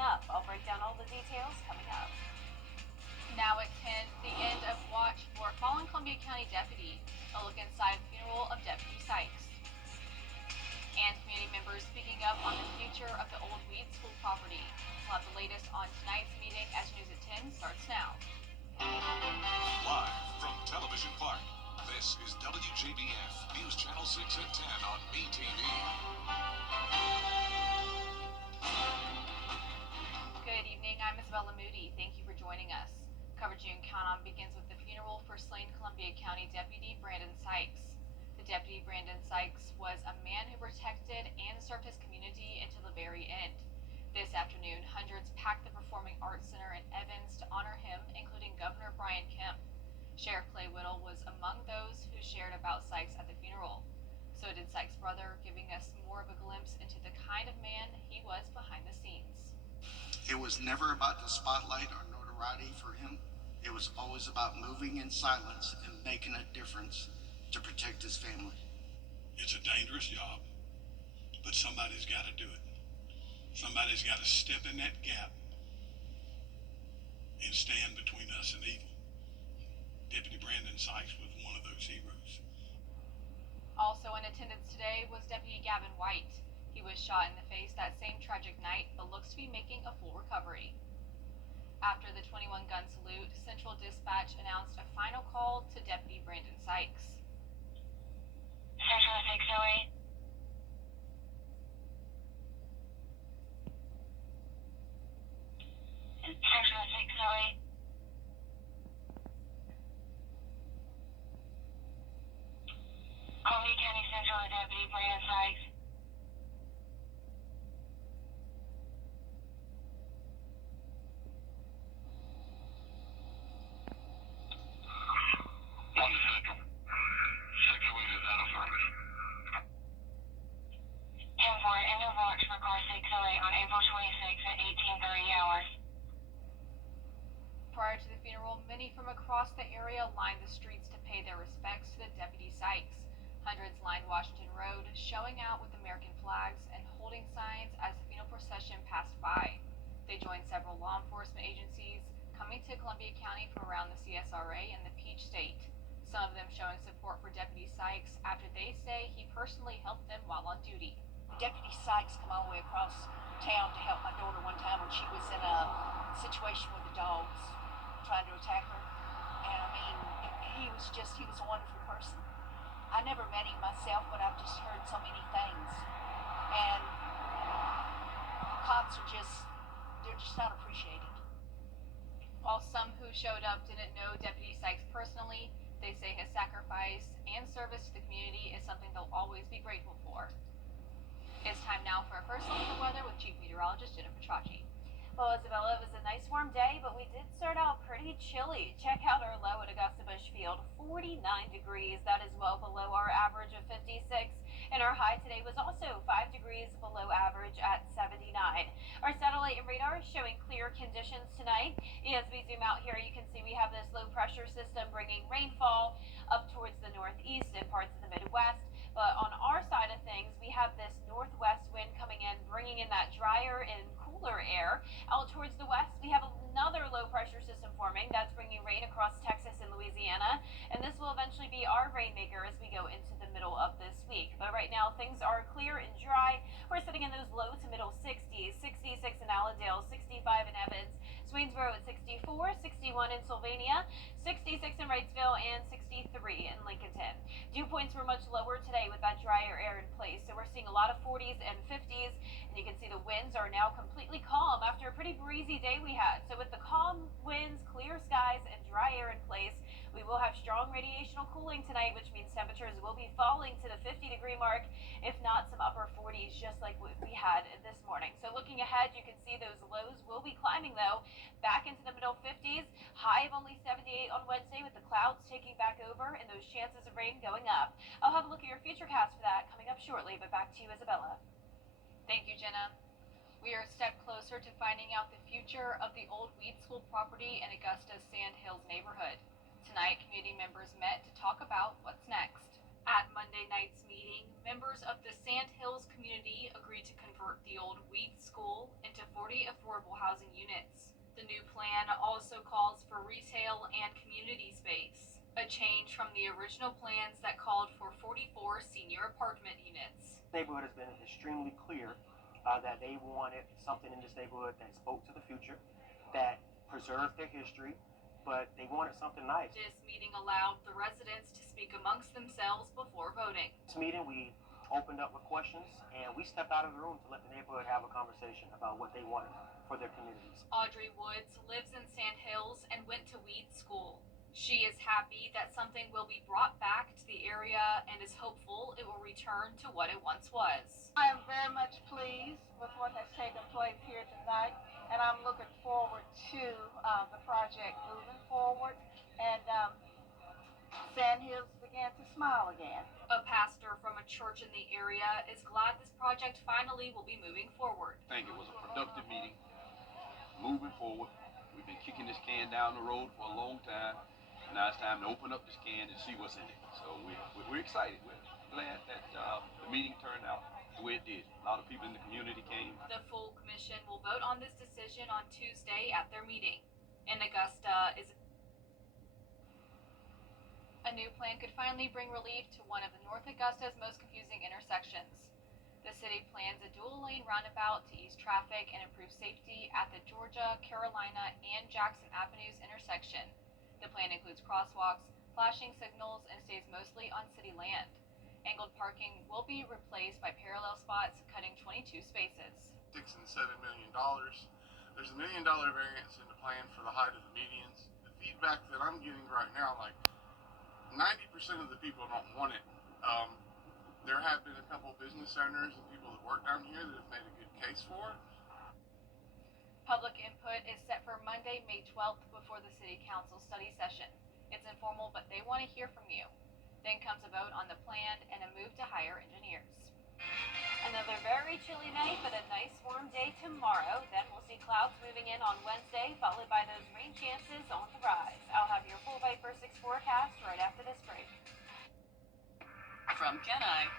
up. I'll break down all the details coming up. Now at 10, the end of Watch for Fallen Columbia County Deputy, a look inside the funeral of Deputy Sykes. And community members speaking up on the future of the old Weed School property. We'll have the latest on tonight's meeting as News at 10 starts now. Live from Television Park, this is WJBF News Channel 6 at 10 on BTV. Good evening, I'm Isabella Moody. Thank you for joining us. Coverage you can count on begins with the funeral for slain Columbia County Deputy Brandon Sykes. The Deputy Brandon Sykes was a man who protected and served his community until the very end. This afternoon, hundreds packed the Performing Arts Center in Evans to honor him, including Governor Brian Kemp. Sheriff Clay Whittle was among those who shared about Sykes at the funeral. So did Sykes' brother, giving us more of a glimpse into the kind of man he was behind the scenes. It was never about the spotlight or notoriety for him. It was always about moving in silence and making a difference to protect his family. It's a dangerous job, but somebody's got to do it. Somebody's got to step in that gap and stand between us and evil. Deputy Brandon Sykes was one of those heroes. Also in attendance today was Deputy Gavin White. He was shot in the face that same tragic night, but looks to be making a full recovery. After the 21-gun salute, Central Dispatch announced a final call to Deputy Brandon Sykes. Central 608. Central 608. Columbia County Central Deputy Brandon Sykes. One to Central. 608 is out of service. 10-4, end of watch for car 608 on April 26th at 18:30 hours. Prior to the funeral, many from across the area lined the streets to pay their respects to the Deputy Sykes. Hundreds lined Washington Road, showing out with American flags and holding signs as the funeral procession passed by. They joined several law enforcement agencies coming to Columbia County from around the CSRA and the Peach State. Some of them showing support for Deputy Sykes after they say he personally helped them while on duty. Deputy Sykes come all the way across town to help my daughter one time when she was in a situation with the dogs trying to attack her. And I mean, he was a wonderful person. I never met him myself, but I've just heard so many things. And cops they're just not appreciated. While some who showed up didn't know Deputy Sykes personally, they say his sacrifice and service to the community is something they'll always be grateful for. It's time now for a first look at the weather with Chief Meteorologist Jennifer Tracci. Well, Isabella, it was a nice warm day, but we did start out pretty chilly. Check out our low at Augusta Bush Field, 49 degrees. That is well below our average of 56. And our high today was also 5 degrees below average at 79. Our satellite and radar is showing clear conditions tonight. As we zoom out here, you can see we have this low pressure system bringing rainfall up towards the northeast and parts of the Midwest. But on our side of things, we have this northwest wind coming in, bringing in that drier and cooler air. Out towards the west, we have another low pressure system forming that's bringing rain across Texas and Louisiana, and this will eventually be our rainmaker as we go into the middle of this week. But right now, things are clear and dry. We're sitting in those low to middle 60s, 66 in Allendale, 65 in Evans, Swainsboro at 64, 61 in Sylvania, 66 in Wrightsville, and 63 in Lincolnton. Dew points were much lower today with that drier air in place, so we're seeing a lot of 40s and 50s, and you can see the winds are now completely calm after a pretty breezy day we had. So with the calm winds, clear skies, and dry air in place, we will have strong radiational cooling tonight, which means temperatures will be falling to the 50-degree mark, if not some upper 40s, just like what we had this morning. So looking ahead, you can see those lows will be climbing, though, back into the middle 50s, high of only 78 on Wednesday with the clouds taking back over and those chances of rain going up. I'll have a look at your futurecast for that coming up shortly, but back to you, Isabella. Thank you, Jenna. We are a step closer to finding out the future of the old Weed School property in Augusta's Sand Hills neighborhood. Tonight, community members met to talk about what's next. At Monday night's meeting, members of the Sand Hills community agreed to convert the old Wheat School into 40 affordable housing units. The new plan also calls for retail and community space, a change from the original plans that called for 44 senior apartment units. The neighborhood has been extremely clear that they wanted something in this neighborhood that spoke to the future, that preserved their history, but they wanted something nice. This meeting allowed the residents to speak amongst themselves before voting. This meeting, we opened up with questions, and we stepped out of the room to let the neighborhood have a conversation about what they wanted for their communities. Audrey Woods lives in Sand Hills and went to Weed School. She is happy that something will be brought back to the area and is hopeful it will return to what it once was. I am very much pleased with what has taken place here tonight, and I'm looking forward to the project moving forward, and Sand Hills began to smile again. A pastor from a church in the area is glad this project finally will be moving forward. I think it was a productive meeting. Moving forward, we've been kicking this can down the road for a long time. Now it's time to open up this can and see what's in it. So we're excited. We're glad that the meeting turned out the way it did. A lot of people in the community came. The full commission will vote on this decision on Tuesday at their meeting. In Augusta is a new plan could finally bring relief to one of the North Augusta's most confusing intersections. The city plans a dual-lane roundabout to ease traffic and improve safety at the Georgia, Carolina, and Jackson Avenues intersection. The plan includes crosswalks, flashing signals, and stays mostly on city land. Angled parking will be replaced by parallel spots, cutting 22 spaces. $6 and $7 million. There's $1 million variance in the plan for the height of the medians. The feedback that I'm getting right now, like 90% of the people don't want it. There have been a couple business owners and people that work down here that have made a good case for it. Public input is set for Monday, May 12th before the City Council study session. It's informal, but they want to hear from you. Then comes a vote on the plan and a move to hire engineers. Another very chilly night, but a nice warm day tomorrow. Then we'll see clouds moving in on Wednesday, followed by those rain chances on the rise. I'll have your full Viper 6 forecast right after this break. From Kenai.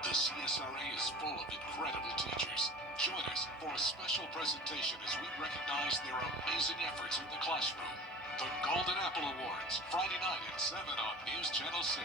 The CSRA is full of incredible teachers. Join us for a special presentation as we recognize their amazing efforts in the classroom. The Golden Apple Awards, Friday night at 7 on News Channel 6.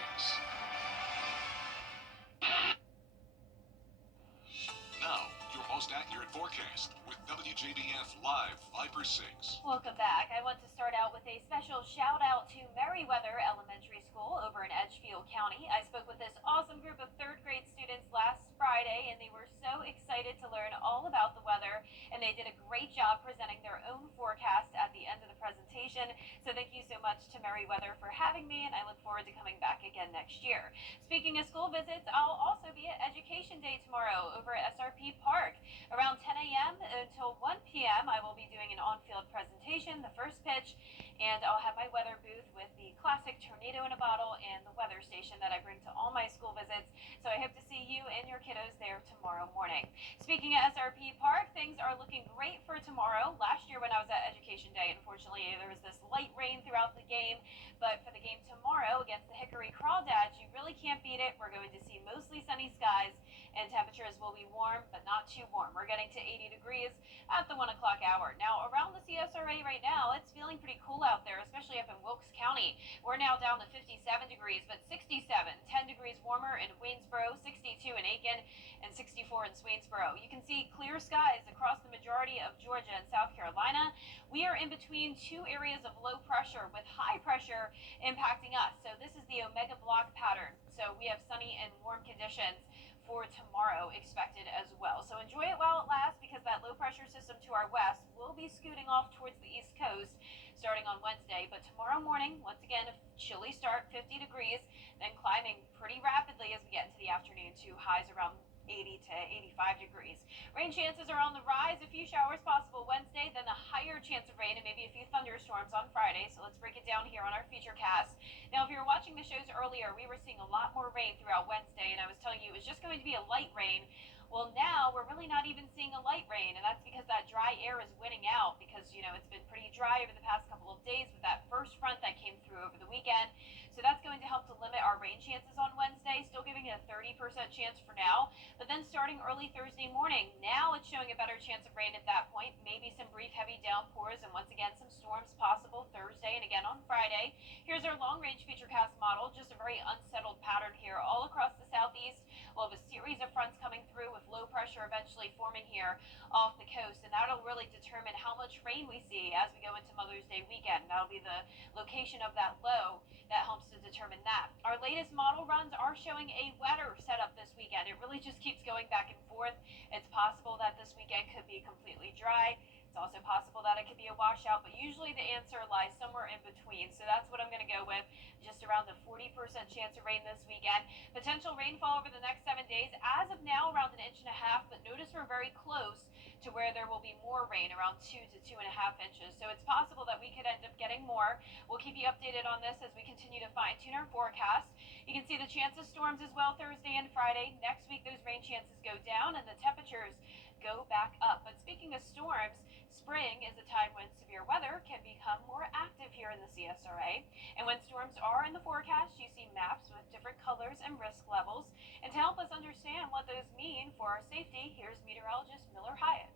Now, your most accurate forecast with WJBF Live Viper 6. Welcome back. I want to start out with a special shout out to Meriwether Elementary School over in Edgefield County. I spoke with this awesome group of third grade students last Friday, and they were so excited to learn all about the weather, and they did a great job presenting their own forecast at the end of the presentation. So thank you so much to Meriwether for having me, and I look forward to coming back again next year. Speaking of school visits, I'll also be at Education Day tomorrow over at SRP Park. Around 10 a.m. until 1 p.m. I will be doing an on-field presentation, the first pitch, and I'll have my weather booth with the classic tornado in a bottle and the weather station that I bring to all my school visits. So I hope to see you and your kiddos there tomorrow morning. Speaking of SRP Park, things are looking great for tomorrow. Last year when I was at Education Day, unfortunately, there was this light rain throughout the game, but for the game tomorrow against the Hickory Crawdads, you really can't beat it. We're going to see mostly sunny skies, and temperatures will be warm, but not too warm. We're getting to 80 degrees at the 1 o'clock hour. Now, around the CSRA right now, it's feeling pretty cool out there, especially up in Wilkes County. We're now down to 57 degrees, but 67, 10 degrees warmer in Waynesboro, 62 in Aiken, and 64 in Swainsboro. You can see clear skies across the majority of Georgia and South Carolina. We are in between two areas of low pressure with high pressure impacting us. So this is the Omega block pattern. So we have sunny and warm conditions for tomorrow expected as well. So enjoy it while it lasts, because that low pressure system to our west will be scooting off towards the east coast starting on Wednesday. But tomorrow morning, once again, a chilly start, 50 degrees, then climbing pretty rapidly as we get into the afternoon to highs around 80 to 85 degrees. Rain chances are on the rise. A few showers possible Wednesday, then a higher chance of rain and maybe a few thunderstorms on Friday. So let's break it down here on our feature cast. Now, if you were watching the shows earlier, we were seeing a lot more rain throughout Wednesday, and I was telling you it was just going to be a light rain. Well, now we're really not even seeing a light rain, and that's because that dry air is winning out because, it's been pretty dry over the past couple of days with that first front that came through over the weekend. So that's going to help to limit our rain chances on Wednesday, still giving it a 30% chance for now. But then starting early Thursday morning, now it's showing a better chance of rain at that point, maybe some brief heavy downpours, and once again some storms possible Thursday and again on Friday. Here's our long-range futurecast model, just a very unsettled pattern here all across the southeast. We'll have a series of fronts coming through with low pressure eventually forming here off the coast, and that'll really determine how much rain we see as we go into Mother's Day weekend. That'll be the location of that low that helps to determine that. Our latest model runs are showing a wetter setup this weekend. It really just keeps going back and forth. It's possible that this weekend could be completely dry. It's also possible that it could be a washout, but usually the answer lies somewhere in between. So that's what I'm going to go with, just around the 40% chance of rain this weekend. Potential rainfall over the next 7 days. As of now, around 1.5 inches, but notice we're very close to where there will be more rain, around 2 to 2.5 inches. So it's possible that we could end up getting more. We'll keep you updated on this as we continue to fine tune our forecast. You can see the chance of storms as well Thursday and Friday. Next week, those rain chances go down and the temperatures go back up. But speaking of storms, spring is a time when severe weather can become more active here in the CSRA. And when storms are in the forecast, you see maps with different colors and risk levels. And to help us understand what those mean for our safety, here's meteorologist Miller Hyatt.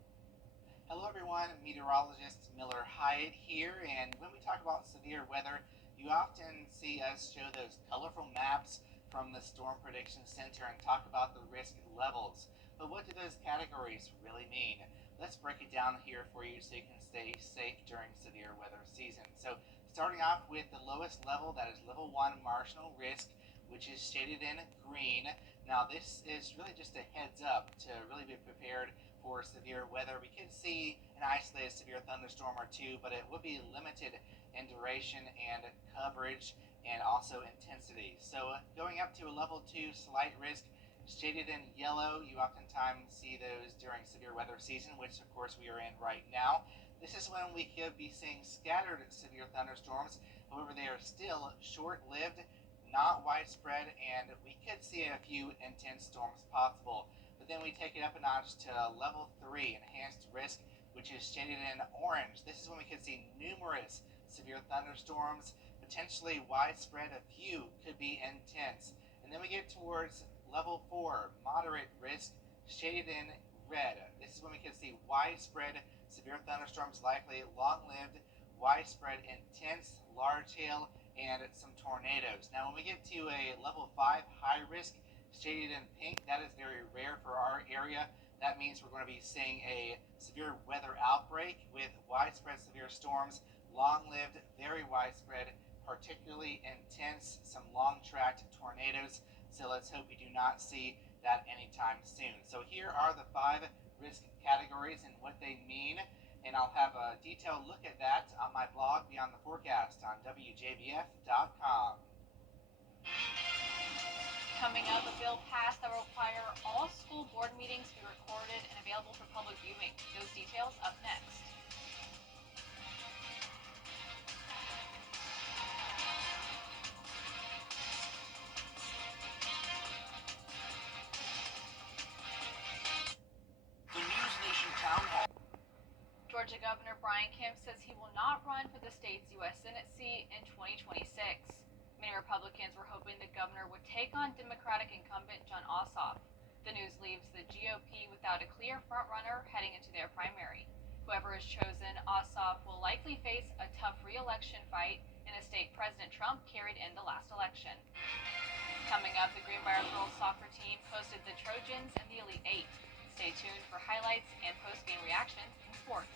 Hello everyone, meteorologist Miller Hyatt here, and when we talk about severe weather, you often see us show those colorful maps from the Storm Prediction Center and talk about the risk levels. But what do those categories really mean? Let's break it down here for you so you can stay safe during severe weather season. So starting off with the lowest level, that is level 1 marginal risk, which is shaded in green. Now this is really just a heads up to really be prepared for severe weather. We could see an isolated severe thunderstorm or two, but it would be limited in duration and coverage and also intensity. So going up to a level 2 slight risk, shaded in yellow, you oftentimes see those during severe weather season, which of course we are in right now. This is when we could be seeing scattered severe thunderstorms. However, they are still short-lived, not widespread, and we could see a few intense storms possible. But then we take it up a notch to level 3, enhanced risk, which is shaded in orange. This is when we could see numerous severe thunderstorms, potentially widespread. A few could be intense. And then we get towards level 4, moderate risk, shaded in red. This is when we could see widespread severe thunderstorms, likely long-lived, widespread, intense, large hail, and some tornadoes. Now when we get to a level 5 high risk, shaded in pink, that is very rare for our area. That means we're going to be seeing a severe weather outbreak with widespread severe storms, long-lived, very widespread, particularly intense, some long-tracked tornadoes. So let's hope we do not see that anytime soon. So here are the 5 risk categories and what they mean, and I'll have a detailed look at that on my blog Beyond the Forecast on WJBF.com. Coming up, a bill passed that will require all school board meetings be recorded and available for public viewing. Those details up next. The News Nation Town Hall. Georgia Governor Brian Kemp says he will not run for the state's U.S. Senate seat in 2026. Many Republicans were hoping the governor would take on Democratic incumbent Jon Ossoff. The news leaves the GOP without a clear frontrunner heading into their primary. Whoever is chosen, Ossoff will likely face a tough re-election fight in a state President Trump carried in the last election. Coming up, the Greenbrier girls soccer team hosted the Trojans in the Elite Eight. Stay tuned for highlights and post-game reactions in sports.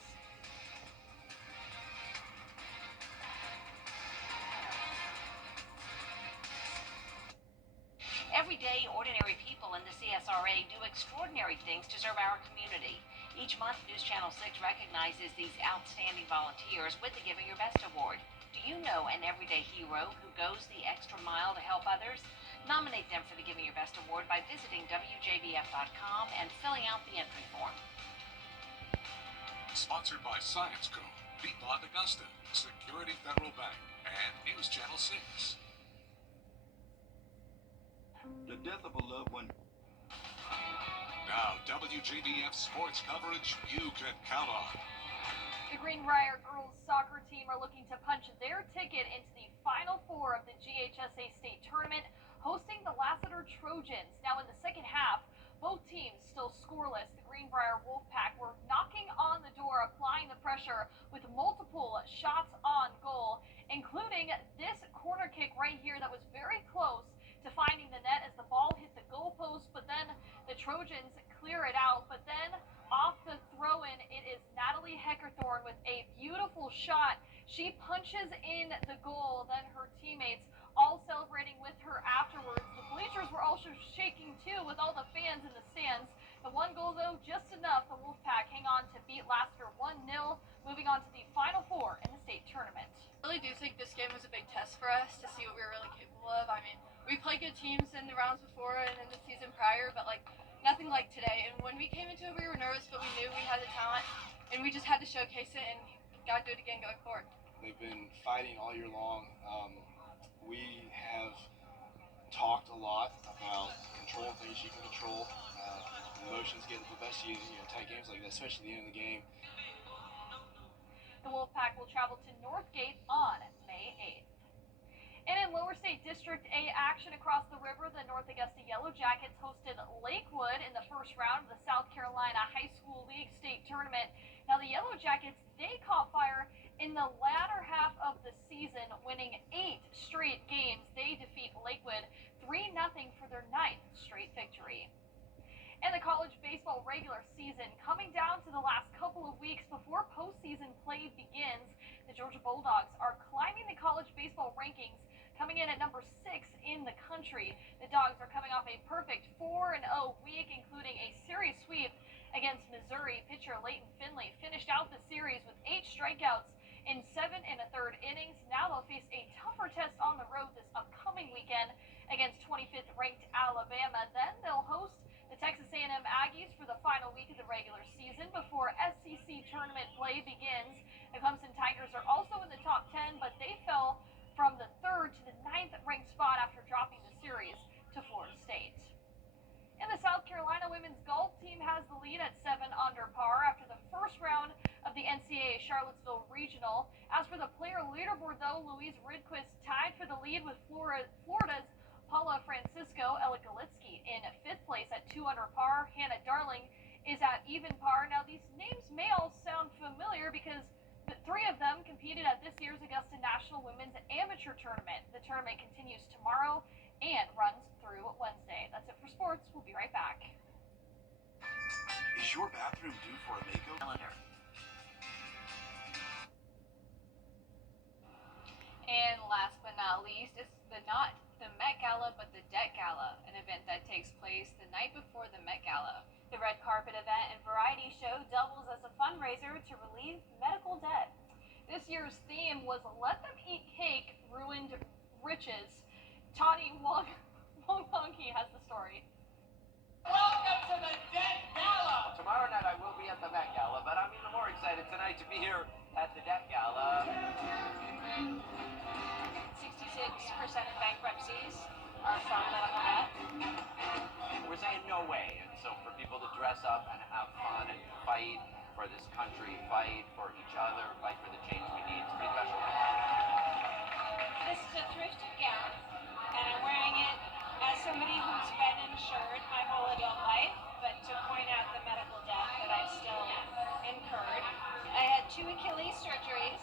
Every day, ordinary people in the CSRA do extraordinary things to serve our community. Each month, News Channel 6 recognizes these outstanding volunteers with the Giving Your Best Award. Do you know an everyday hero who goes the extra mile to help others? Nominate them for the Giving Your Best Award by visiting WJBF.com and filling out the entry form. Sponsored by Science Co., Piedmont Augusta, Security Federal Bank, and News Channel 6. The death of a loved one. Now, WJBF sports coverage you can count on. The Greenbrier girls soccer team are looking to punch their ticket into the Final Four of the GHSA state tournament, hosting the Lassiter Trojans. Now in the second half, both teams still scoreless. The Greenbrier Wolfpack were knocking on the door, applying the pressure with multiple shots on goal, including this corner kick right here that was very close to finding the net as the ball hit the goalpost, but then the Trojans clear it out. But then off the throw-in, it is Natalie Heckerthorn with a beautiful shot. She punches in the goal, then her teammates all celebrating with her afterwards. The bleachers were also shaking too with all the fans in the stands. The one goal though, just enough. The Wolfpack hang on to beat Lassiter 1-0, moving on to the Final Four in the state tournament. I really do think this game was a big test for us to see what we were really capable of. I mean, we played good teams in the rounds before and in the season prior, but nothing like today. And when we came into it, we were nervous, but we knew we had the talent, and we just had to showcase it, and got to do it again going forward. They've been fighting all year long. We have talked a lot about control things you can control. Emotions get the best of you in tight games like that, especially at the end of the game. The Wolfpack will travel to Northgate on May 8th. And in Lower State District A action across the river, the North Augusta Yellow Jackets hosted Lakewood in the first round of the South Carolina High School League State Tournament. Now the Yellow Jackets, they caught fire in the latter half of the season, winning 8 straight games. They defeat Lakewood 3-0 for their 9th straight victory. And the college baseball regular season coming down to the last couple of weeks before postseason play begins. The Georgia Bulldogs are climbing the college baseball rankings, coming in at number 6 in the country. The Dogs are coming off a perfect 4-0 week, including a series sweep against Missouri. Pitcher Leighton Finley finished out the series with 8 strikeouts in 7 1/3 innings. Now they'll face a tougher test on the road this upcoming weekend against 25th ranked Alabama. Then they'll host the Texas A&M Aggies for the final week of the regular season before SEC tournament play begins. The Clemson Tigers are also in the top 10, but they fell from the 3rd to the 9th ranked spot after dropping the series to Florida State. And the South Carolina women's golf team has the lead at 7 under par after the first round of the NCAA Charlottesville Regional. As for the player leaderboard, though, Louise Ridquist tied for the lead with Florida's Paula Francisco. Ella Galitsky in 5th place at 2 under par. Hannah Darling is at even par. Now, these names may all sound familiar because the 3 of them competed at this year's Augusta National Women's Amateur Tournament. The tournament continues tomorrow and runs through Wednesday. That's it for sports. We'll be right back. Is your bathroom due for a makeover? And last but not least, it's not the Met Gala, but the Det Gala, an event that takes place the night before the Met Gala. The red carpet event and variety show doubles as a fundraiser to relieve medical debt. This year's theme was Let Them Eat Cake, Ruined Riches. Tawny Wongonki has the story. Welcome to the Det Gala! Tomorrow night I will be at the Met Gala, but I'm even more excited tonight to be here at the Det Gala. 66% of bankruptcies are from medical debt. We're saying no way, and so for people to dress up and have fun and fight for this country, fight for each other, fight for the change we need, it's pretty special. This is a thrifted gown, and I'm wearing it as somebody who's been insured my whole adult life, but to point out the medical debt that I've still incurred. I had 2 Achilles surgeries,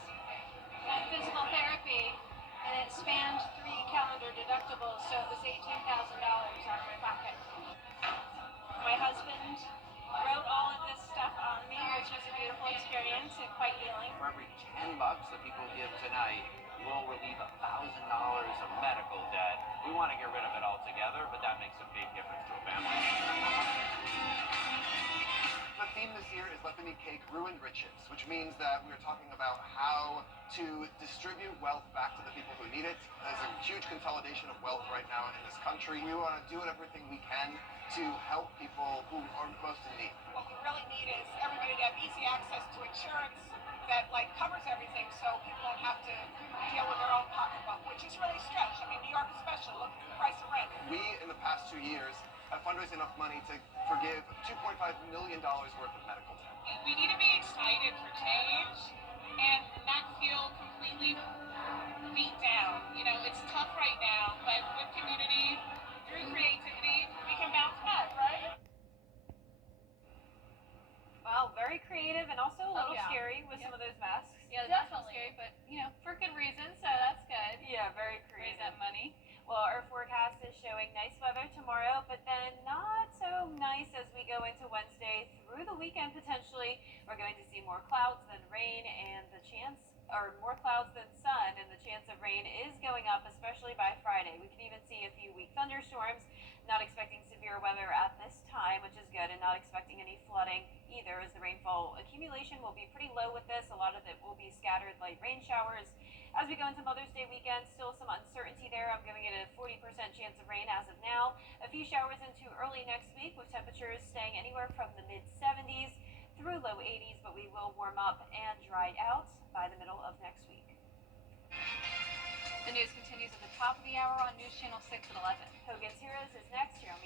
and physical therapy, and it spanned 3 calendar deductibles, so it was $18,000 out of my pocket. My husband wrote all of this stuff on me, which was a beautiful experience and quite healing. For every $10 that people give tonight, we'll relieve $1,000 of medical debt. We want to get rid of it altogether, but that makes a big difference to a family. The theme this year is Let Them Eat Cake, Ruined Riches, which means that we're talking about how to distribute wealth back to the people who need it. There's a huge consolidation of wealth right now in this country. We want to do everything we can to help people who are most in need. What we really need is everybody to have easy access to insurance that covers everything, so people don't have to deal with their own pocketbook, which is really stretched. I mean, New York especially, look at the price of rent. We, in the past 2 years, have fundraised enough money to forgive $2.5 million worth of medical debt. We need to be excited for change and not feel completely beat down. You know, it's tough right now, but with community, through creativity, we can bounce back, right? Wow, very creative and also a little yeah. scary with some of those masks. Yeah, the masks are scary, but for good reason, so that's good. Yeah, very Raise creative. that money. Well, our forecast is showing nice weather tomorrow, but then not so nice as we go into Wednesday through the weekend potentially. We're going to see more clouds than rain and more clouds than sun, and the chance of rain is going up, especially by Friday. We can even see a few weak thunderstorms. Not expecting severe weather at this time, which is good, and not expecting any flooding either, as the rainfall accumulation will be pretty low with this. A lot of it will be scattered light rain showers. As we go into Mother's Day weekend, still some uncertainty there. I'm giving it a 40% chance of rain as of now. A few showers into early next week, with temperatures staying anywhere from the mid-70s through low 80s, but we will warm up and dry out by the middle of next week. The news continues at the top of the hour on News Channel 6 at 11. Hogan's Heroes is next here on